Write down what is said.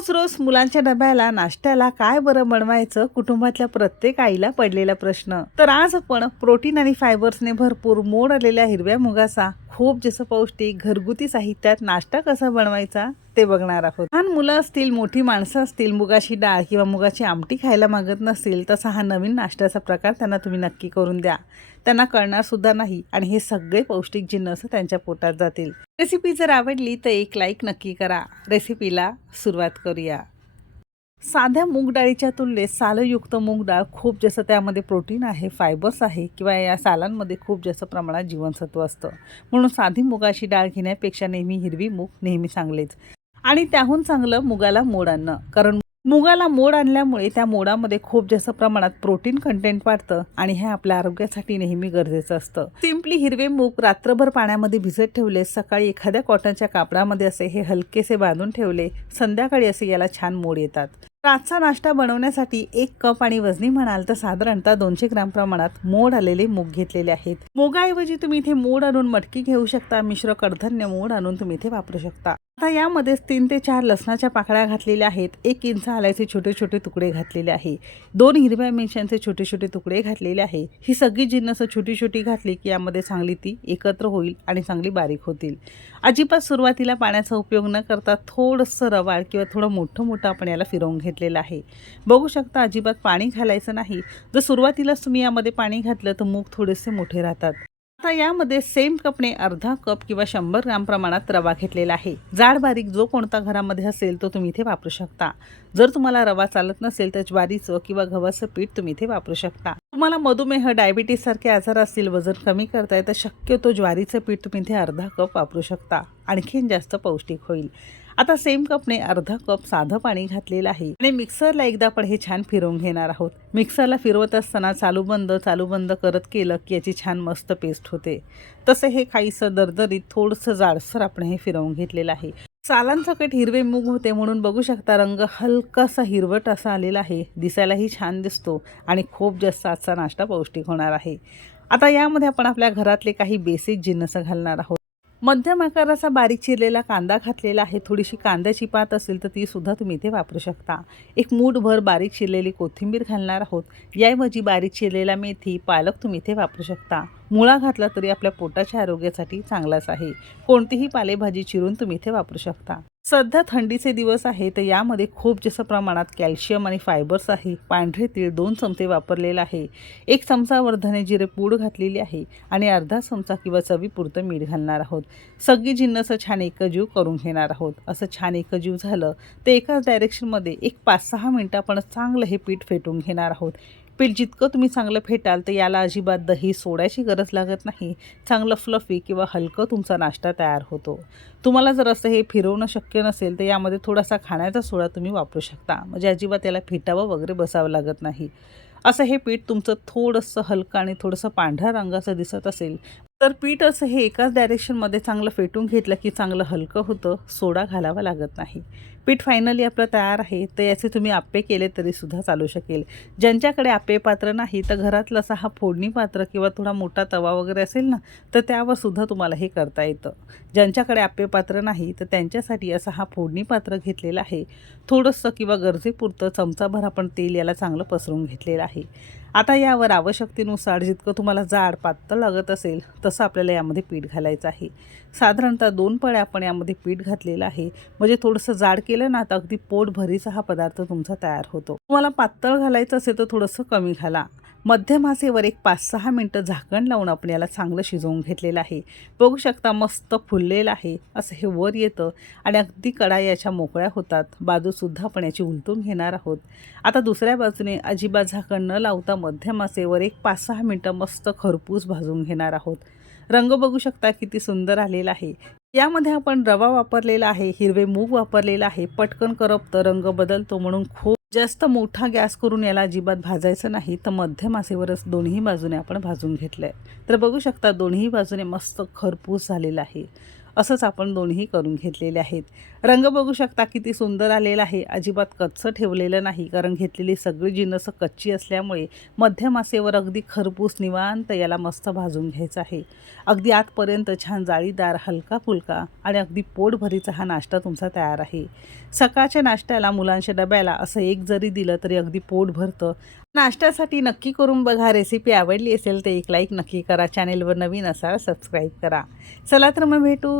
रोज रोज मुलांच्या डब्याला नाश्त्याला काय बरं बनवायचं कुटुंबातल्या प्रत्येक आईला पडलेला प्रश्न. तर आज आपण प्रोटीन आणि फायबर्सने भरपूर मोड आलेल्या हिरव्या मुगाचा खूप जसं पौष्टिक घरगुती साहित्यात नाश्ता कसा बनवायचा ते बघणार आहोत. लहान मुलं असतील मोठी माणसं असतील मुगाची डाळ किंवा मुगाची आमटी खायला मागत नसतील तसा हा नवीन नाश्त्याचा प्रकार त्यांना तुम्ही नक्की करून द्या. त्यांना कळणार सुद्धा नाही आणि हे सगळे पौष्टिक जिन्नस त्यांच्या पोटात जातील. रेसिपी जर आवडली तर एक लाईक नक्की करा. रेसिपीला सुरुवात करूया. साध्या मूग डाळीच्या तुलनेत सालयुक्त मूग डाळ खूप जास्त त्यामध्ये प्रोटीन आहे फायबर्स आहे किंवा या सालांमध्ये खूप जास्त प्रमाणात जीवनसत्व असतं. म्हणून साधी मुगाची डाळ घेण्यापेक्षा नेहमी हिरवी मूग नेहमी चांगलेच. आणि त्याहून चांगलं मुगाला मोड आणणं. कारण मुगाला मोड आणल्यामुळे त्या मोडामध्ये खूप जास्त प्रमाणात प्रोटीन कंटेंट वाढतं आणि हे आपल्या आरोग्यासाठी नेहमी गरजेचं असतं. सिम्पली हिरवे मूग रात्रभर पाण्यामध्ये भिजत ठेवले सकाळी एखाद्या कॉटनच्या कापडामध्ये असे हे हलकेसे बांधून ठेवले संध्याकाळी असे याला छान मोड येतात. रातचा नाश्ता बनवण्यासाठी एक कप आणि वजनी म्हणाल तर साधारणतः दोनशे ग्राम प्रमाणात मोड आलेले मूग घेतलेले आहेत. मोगाऐवजी तुम्ही इथे मोड आणून मटकी घेऊ शकता मिश्र कडधान्य मोड आणून तुम्ही इथे वापरू शकता. आता यामध्येच तीन ते चार लसणाच्या पाकळ्या घातलेल्या आहेत. एक इंच आल्याचे छोटे छोटे तुकडे घातलेले आहे. दोन हिरव्या मिरच्यांचे छोटे छोटे तुकडे घातलेले आहे. ही सगळी जिन्नस छोटी छोटी घातली की यामध्ये चांगली ती एकत्र होईल आणि चांगली बारीक होतील. अजिबात सुरुवातीला पाण्याचा उपयोग न करता थोडंसं रवाळ किंवा थोडं मोठं मोठं आपण याला फिरवून घेतलेलं आहे. बघू शकता अजिबात पाणी घालायचं नाही. जर सुरुवातीलाच तुम्ही यामध्ये पाणी घातलं तर मूग थोडेसे मोठे राहतात. आता यामध्ये सेम कपने अर्धा कप किंवा शंभर ग्राम प्रमाणात रवा घेतलेला आहे. जाड बारीक जो कोणता घरामध्ये असेल तो तुम्ही इथे वापरू शकता. जर तुम्हाला रवा चालत नसेल तर ज्वारीचं किंवा गव्हाचं पीठ तुम्ही इथे वापरू शकता. तुम्हाला मधुमेह डायबिटीस सारखे आजार असतील वजन कमी करताय तर शक्यतो ज्वारीचं पीठ तुम्ही इथे अर्धा कप वापरू शकता. आणखीन जास्त पौष्टिक होईल. आता सेम कपने अर्धा कप साधं पाणी घातलेलं आहे. आणि मिक्सरला एकदा आपण हे छान फिरवून घेणार आहोत. मिक्सरला फिरवत असताना चालू बंद चालू बंद करत केलं की याची छान मस्त पेस्ट होते. तसं हे काहीसं दरदरीत थोडंसं जाडसर आपण हे फिरवून घेतलेलं आहे. सालांसकट हिरवे मूग होते म्हणून बघू शकता रंग हलकासा हिरवट असा आलेला आहे. दिसायलाही छान दिसतो आणि खूप जास्त आजचा नाश्ता पौष्टिक होणार आहे. आता यामध्ये आपण आपल्या घरातले काही बेसिक जिन्नस घालणार आहोत. मध्यम आकाराचा बारीक चिरलेला कांदा घातलेला आहे. थोडीशी कांद्याची पात असेल तर ती सुद्धा तुम्ही इथे वापरू शकता. एक मूठभर बारीक चिरलेली कोथिंबीर घालणार आहोत. याऐवजी बारीक चिरलेला मेथी पालक तुम्ही इथे वापरू शकता. मुळा घातला तरी आपल्या पोटाच्या आरोग्यासाठी चांगलाच आहे. कोणतीही पालेभाजी चिरून तुम्ही इथे वापरू शकता. सध्या थंडीचे दिवस आहे तर यामध्ये खूप जास्त प्रमाणात कॅल्शियम आणि फायबर्स आहे. पांढरे तीळ दोन चमचे वापरलेले आहे. एक चमचा वर्धने जिरे पूड घातलेली आहे आणि अर्धा चमचा किंवा चवीपुरतं मीठ घालणार आहोत. सगळी जिन्नस छान एकजीव करून घेणार आहोत. असं छान एकजीव झालं तर एकाच डायरेक्शनमध्ये एक पाच सहा मिनटं आपण चांगलं हे पीठ फेटून घेणार आहोत. पीठ जितकं तुम्ही चांगलं फेटाल तर याला अजिबात दही सोडायची गरज लागत नाही. चांगलं फ्लफी किंवा हलकं तुमचा नाश्ता तयार होतो. तुम्हाला जर असं हे फिरवणं शक्य नसेल तर यामध्ये थोडासा खाण्याचा सोडा तुम्ही वापरू शकता. म्हणजे अजिबात याला फिटावं वगैरे बसावं लागत नाही. असं हे पीठ तुमचं थोडंसं हलकं आणि थोडंसं पांढऱ्या रंगाचं दिसत असेल तर पीठ असं हे एकाच डायरेक्शनमध्ये चांगलं फेटून घेतलं की चांगलं हलकं होतं सोडा घालावा लागत नाही. पीठ फायनली आपलं तयार आहे तर याचे तुम्ही आप्पे केले तरीसुद्धा चालू शकेल. ज्यांच्याकडे आप्पे पात्र नाही तर घरातलं असा हा फोडणी पात्र किंवा थोडा मोठा तवा वगैरे असेल ना तर त्यावर सुद्धा तुम्हाला हे करता येतं. ज्यांच्याकडे आप्पे पात्र नाही तर त्यांच्यासाठी असा हा फोडणी पात्र घेतलेला आहे. थोडंसं किंवा गरजेपुरतं चमचाभर आपण तेल याला चांगलं पसरून घेतलेलं आहे. आता यावर आवश्यकतेनुसार जितकं तुम्हाला जाड पातळ लागत असेल तर तसं आपल्याला यामध्ये पीठ घालायचं आहे. साधारणतः दोन पळ्या आपण यामध्ये पीठ घातलेलं आहे. म्हणजे थोडंसं जाड केलं ना तर अगदी पोट भरीचा हा पदार्थ तुमचा तयार होतो. तुम्हाला पातळ घालायचं असेल तर थोडंसं कमी घाला. मध्यम आचेवर एक पाच सहा मिनटं झाकण लावून आपण याला चांगलं शिजवून घेतलेलं आहे. बघू शकता मस्त फुललेलं आहे. असं हे वर येतं आणि अगदी कडा याच्या मोकळ्या होतात. बाजूसुद्धा आपण याची उलटून घेणार आहोत. आता दुसऱ्या बाजूने अजिबात झाकण न लावता मध्यमासेवर एक पाच सहा मिनटं मस्त खरपूस भाजून घेणार आहोत. रंग बघू शकता किती सुंदर आलेला आहे. यामध्ये आपण रवा वापरलेला आहे हिरवे मूग वापरलेला आहे पटकन करपतं रंग बदलतो म्हणून खूप जास्त मोठा गॅस करून याला अजिबात भाजायचं नाही तर मध्यम आसेवरच दोन्ही बाजूने आपण भाजून घेतलं आहे तर बघू शकता दोन्ही बाजूने मस्त खरपूस झालेला आहे. असंच आपण दोन्ही करून घेतलेले आहेत. रंग बघू शकता किती सुंदर आलेला आहे. अजिबात कच्चं ठेवलेलं नाही. कारण घेतलेली सगळी जिनस कच्ची असल्यामुळे मध्यमासेवर अगदी खरपूस निवांत याला मस्त भाजून घ्यायचं आहे. अगदी आतपर्यंत छान जाळीदार हलका फुलका आणि अगदी पोटभरीचा हा नाश्ता तुमचा तयार आहे. सकाळच्या नाश्त्याला मुलांच्या डब्याला असं एक जरी दिलं तरी अगदी पोट भरतं. नाश्त्यासाठी नक्की करून बघा. रेसिपी आवडली असेल तर एक लाईक नक्की करा. चॅनेलवर नवीन असाल सबस्क्राईब करा. चला तर मग भेटू.